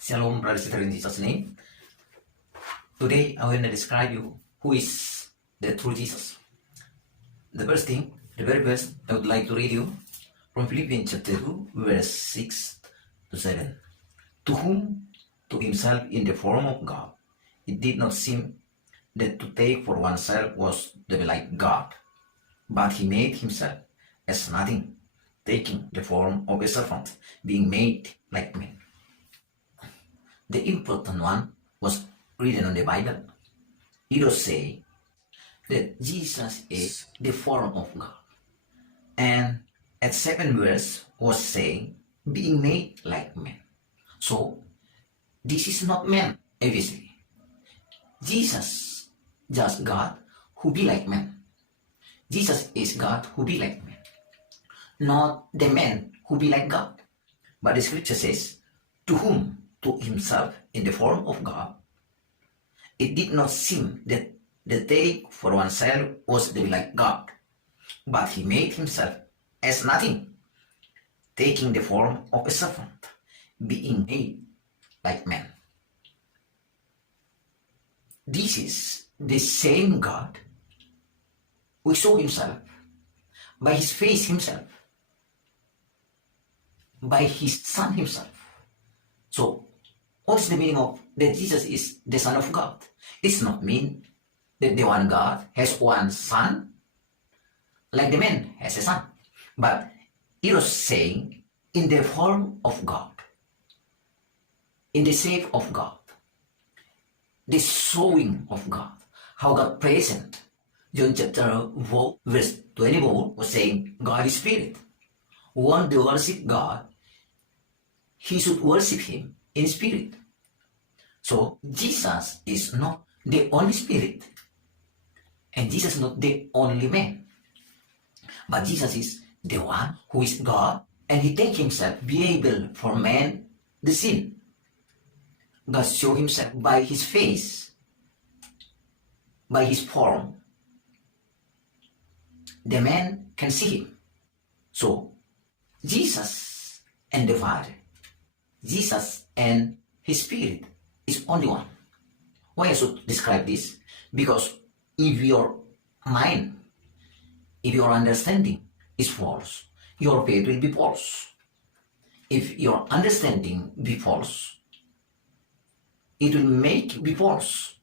Shalom, brothers and sisters in Jesus' name. Today I will describe you who is the true Jesus. The first thing, the very first, I would like to read you from Philippians chapter 2, verse 6 to 7. To whom, to himself in the form of God, it did not seem that to take for oneself was to be like God, but he made himself as nothing, taking the form of a servant, being made like men. The important one was written on the Bible. It will say that Jesus is the form of God. And at 7 verse was saying, being made like man. So, this is not man, obviously. Jesus, just God who be like man. Jesus is God who be like man. Not the man who be like God. But the scripture says, to whom, to himself in the form of God, it did not seem that the take for oneself was to be like God, but he made himself as nothing, taking the form of a servant, being made like man. This is the same God who saw himself by his face himself, by his son himself. So, what is the meaning of that Jesus is the Son of God? It's not mean that the one God has one son, like the man has a son. But it was saying in the form of God, in the shape of God, the showing of God, how God present. John chapter 4, verse 24 was saying, God is spirit. Who want to worship God, he should worship him in spirit. So Jesus is not the only spirit, and Jesus is not the only man, but Jesus is the one who is God, and he take himself be able for man the sin. God show himself by his face, by his form. The man can see him. So Jesus and the Father, Jesus and his spirit is only one. Why I should describe this? Because if your mind, if your understanding is false, your faith will be false. If your understanding be false, it will make you be false.